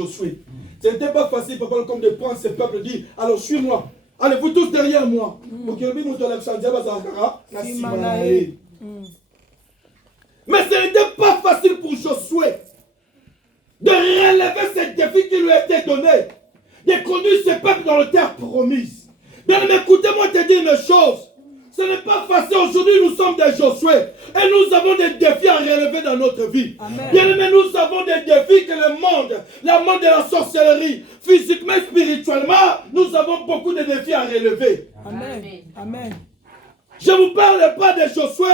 Josué. Ce n'était pas facile, papa, comme de prendre ce peuple et dire, alors suis-moi. Allez, vous tous derrière moi. Mais ce n'était pas facile pour Josué de relever ce défi qui lui a été donné, de conduire ce peuple dans la terre promise. Bien, écoutez-moi te dire une chose. Ce n'est pas facile. Aujourd'hui, nous sommes des Josué. Et nous avons des défis à relever dans notre vie. Bien aimé, nous avons des défis que le monde de la sorcellerie, physiquement, spirituellement, nous avons beaucoup de défis à relever. Amen. Amen. Je ne vous parle pas de Josué,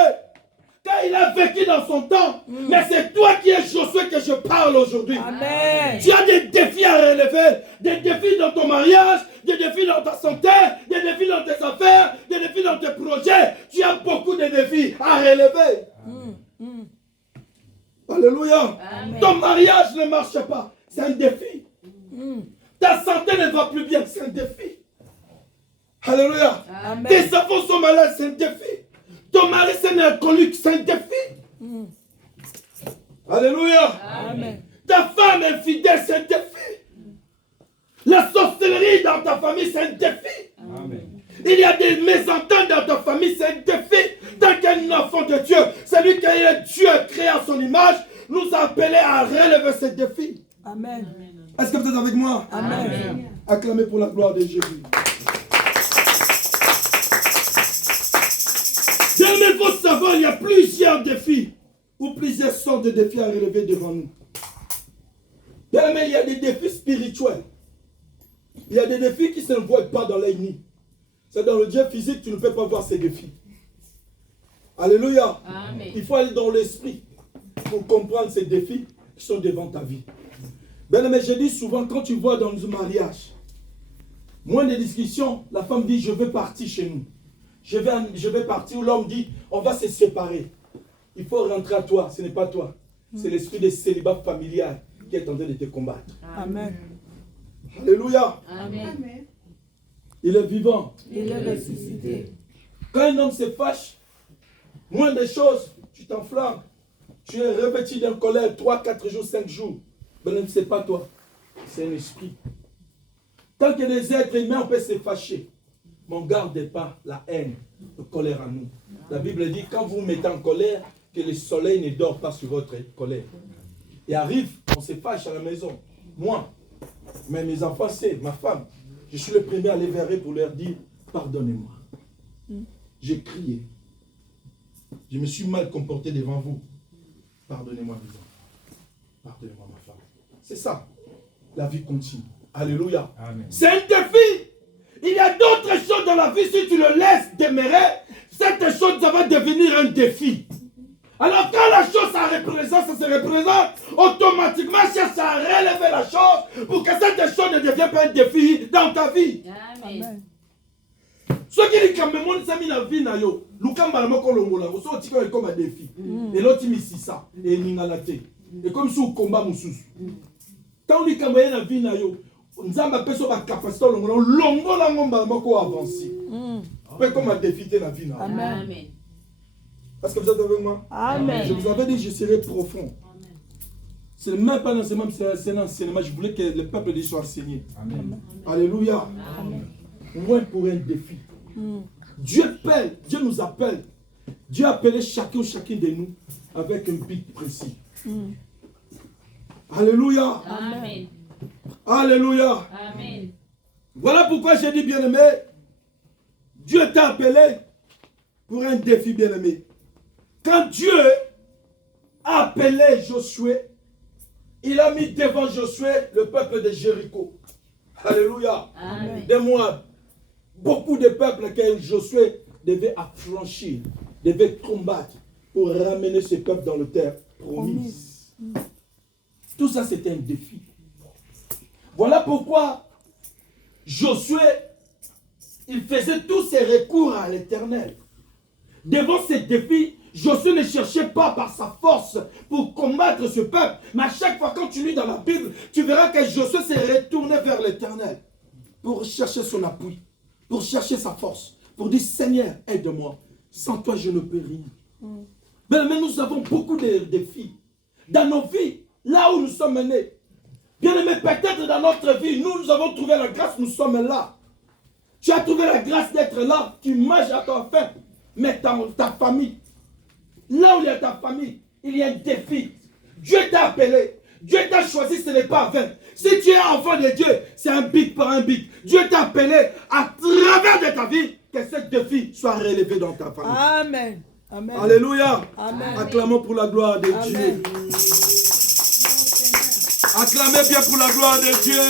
car il a vécu dans son temps. Mais c'est toi qui es Josué que je parle aujourd'hui. Amen. Tu as des défis à relever. Des défis dans ton mariage, des défis dans ta santé, des défis dans tes affaires, des défis dans tes projets. Tu as beaucoup de défis à relever. Alléluia. Amen. Ton mariage ne marche pas. C'est un défi. Ta santé ne va plus bien. C'est un défi. Alléluia. Amen. Tes enfants sont malades. C'est un défi. Ton mari c'est un alcoolique. C'est un défi. Alléluia. Amen. Ta femme est fidèle. C'est un défi. La sorcellerie dans ta famille, c'est un défi. Amen. Il y a des mésententes dans ta famille, c'est un défi. Tant qu'un enfant de Dieu, celui que Dieu a créé à son image, nous a appelés à relever ce défi. Amen. Est-ce que vous êtes avec moi? Amen. Acclamez pour la gloire de Jésus. Bien, mais il faut savoir, il y a plusieurs défis ou plusieurs sortes de défis à relever devant nous. Bien, mais il y a des défis spirituels. Il y a des défis qui ne se voient pas dans l'œil nu. C'est dans le Dieu physique, tu ne peux pas voir ces défis. Alléluia. Amen. Il faut aller dans l'esprit pour comprendre ces défis qui sont devant ta vie. Ben, mais je dis souvent, quand tu vois dans un mariage, moins de discussions, la femme dit, je veux partir chez nous. Je vais partir, ou l'homme dit, on va se séparer. Il faut rentrer à toi, ce n'est pas toi. C'est l'esprit de célibat familial qui est en train de te combattre. Amen. Alléluia. Amen. Il est vivant. Il est ressuscité. Quand un homme se fâche, moins de choses, tu t'enflammes. Tu es revêtu d'une colère 3, 4 jours, 5 jours. Ben, ce n'est pas toi. C'est un esprit. Tant que des êtres humains, on peut se fâcher. Mais on ne garde pas la haine, la colère en nous. La Bible dit, quand vous vous mettez en colère, que le soleil ne dort pas sur votre colère. Et arrive, on se fâche à la maison. Moi, mais mes enfants, c'est ma femme. Je suis le premier à aller vers eux pour leur dire, pardonnez-moi. J'ai crié. Je me suis mal comporté devant vous. Pardonnez-moi, mes enfants. Pardonnez-moi, ma femme. C'est ça. La vie continue. Alléluia. Amen. C'est un défi. Il y a d'autres choses dans la vie, si tu le laisses demeurer, cette chose, ça va devenir un défi. Alors quand la chose, ça se représente, automatiquement, cherche à relever la chose pour que cette chose ne devienne pas un défi dans ta vie. Amen. Ce qui dit quand même, on s'est mis dans la vie, Lukamba moko longola, on s'est dit comme un défi. Et l'autre, il dit ça, et il n'y a pas. Et comme si on combat Moussous. Quand on dit quand même dans la vie, nous avons la capacité de longola, longola, avancer. Pas comme un défi dans la vie. Amen. Est-ce que vous êtes avec moi? Amen. Je vous avais dit que je serais profond. Ce n'est même pas un enseignement, c'est un enseignement. Je voulais que le peuple soit enseigné. Amen. Alléluia. Moins pour un défi. Dieu appelle, Dieu nous appelle. Dieu a appelé chacun ou chacune de nous avec un but précis. Alléluia. Amen. Alléluia. Amen. Voilà pourquoi j'ai dit, bien-aimé, Dieu t'a appelé pour un défi, bien-aimé. Quand Dieu a appelé Josué, il a mis devant Josué le peuple de Jéricho. Alléluia. Amen. De Moab. Beaucoup de peuples que Josué devait affranchir, devait combattre pour ramener ce peuple dans le terre promise. Tout ça, c'était un défi. Voilà pourquoi Josué, il faisait tous ses recours à l'Éternel. Devant ces défis, Josué ne cherchait pas par sa force pour combattre ce peuple. Mais à chaque fois quand tu lis dans la Bible, tu verras que Josué s'est retourné vers l'Éternel pour chercher son appui, pour chercher sa force, pour dire Seigneur, aide-moi. Sans toi, je ne peux rien. Mais nous avons beaucoup de défis dans nos vies, là où nous sommes menés. Bien aimé, peut-être dans notre vie, nous avons trouvé la grâce, nous sommes là. Tu as trouvé la grâce d'être là, tu manges à ta faim. Mais dans ta famille, là où il y a ta famille, il y a un défi. Dieu t'a appelé, Dieu t'a choisi, ce n'est pas vain. Si tu es enfant de Dieu, c'est un but par un but. Dieu t'a appelé à travers de ta vie, que ce défi soit relevé dans ta famille. Amen. Amen. Alléluia. Amen. Acclamons pour la gloire de Amen. Dieu. Acclamez bien pour la gloire de Dieu.